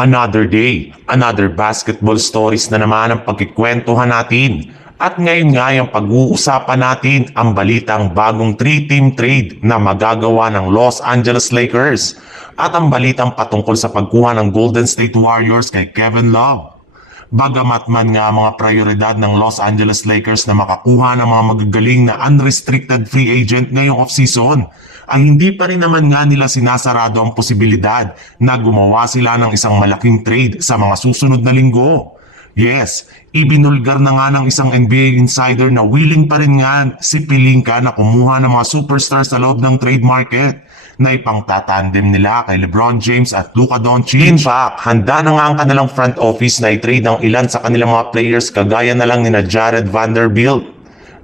Another day, another basketball stories na naman ang pagkikwentuhan natin. At ngayon nga yung pag-uusapan natin ang balitang bagong 3-team trade na magagawa ng Los Angeles Lakers at ang balitang patungkol sa pagkuha ng Golden State Warriors kay Kevin Love. Bagamat man nga mga prioridad ng Los Angeles Lakers na makakuha ng mga magagaling na unrestricted free agent ngayong offseason, ay hindi pa rin naman nga nila sinasarado ang posibilidad na gumawa sila ng isang malaking trade sa mga susunod na linggo. Yes, ibinulgar na nga ng isang NBA insider na willing pa rin nga si Pelinka na kumuha ng mga superstars sa loob ng trade market na ipangtatandem nila kay LeBron James at Luka Doncic. In fact, handa na nga ang kanilang front office na i-trade ng ilan sa kanilang mga players kagaya na lang nina Jared Vanderbilt,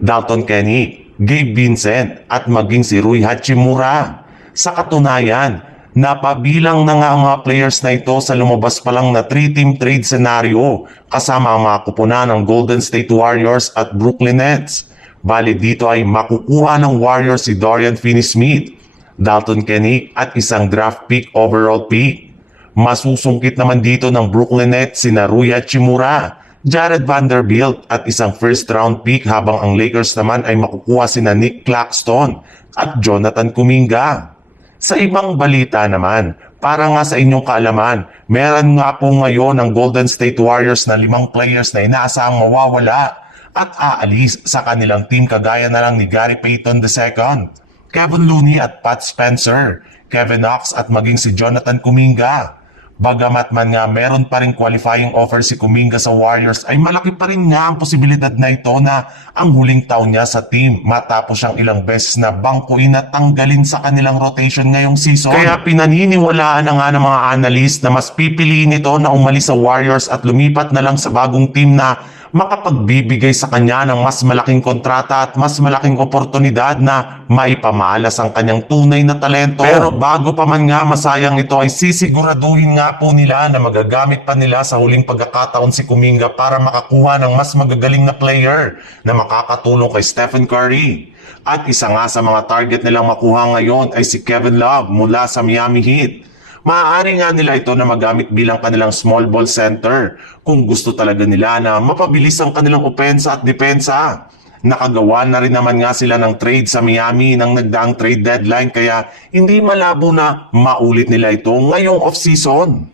Dalton Kenney, Gabe Vincent at maging si Rui Hachimura. Sa katunayan, napabilang na nga ang mga players na ito sa lumabas pa lang na 3-team trade scenario kasama ang mga kupunan ng Golden State Warriors at Brooklyn Nets. Bali dito ay makukuha ng Warriors si Dorian Finney-Smith, Dalton Kenney at isang draft pick overall pick. Masusungkit naman dito ng Brooklyn Nets sina Rui Hachimura, Jared Vanderbilt at isang first round pick habang ang Lakers naman ay makukuha sina Nick Claxton at Jonathan Kuminga. Sa ibang balita naman, para nga sa inyong kaalaman, meron nga po ngayon ng Golden State Warriors na 5 players na inaasahang mawawala at aalis sa kanilang team kagaya na lang ni Gary Payton II, Kevin Looney at Pat Spencer, Kevin Knox at maging si Jonathan Kuminga. Bagamat man nga meron pa rin qualifying offer si Kuminga sa Warriors ay malaki pa rin nga ang posibilidad na ito na ang huling taon niya sa team matapos siyang ilang beses na bangkuin at tanggalin sa kanilang rotation ngayong season. Kaya pinaniniwalaan na nga ng mga analyst na mas pipiliin ito na umalis sa Warriors at lumipat na lang sa bagong team na makapagbibigay sa kanya ng mas malaking kontrata at mas malaking oportunidad na maipamalas ang kanyang tunay na talento. Pero bago pa man nga masayang ito ay sisiguraduhin nga po nila na magagamit pa nila sa huling pagkakataon si Kuminga para makakuha ng mas magagaling na player na makakatulong kay Stephen Curry. At isa nga sa mga target nilang makuha ngayon ay si Kevin Love mula sa Miami Heat. Maaari nga nila ito na magamit bilang kanilang small ball center kung gusto talaga nila na mapabilis ang kanilang opensa at depensa. Nakagawa na rin naman nga sila ng trade sa Miami ng nagdaang trade deadline kaya hindi malabo na maulit nila ito ngayong off-season.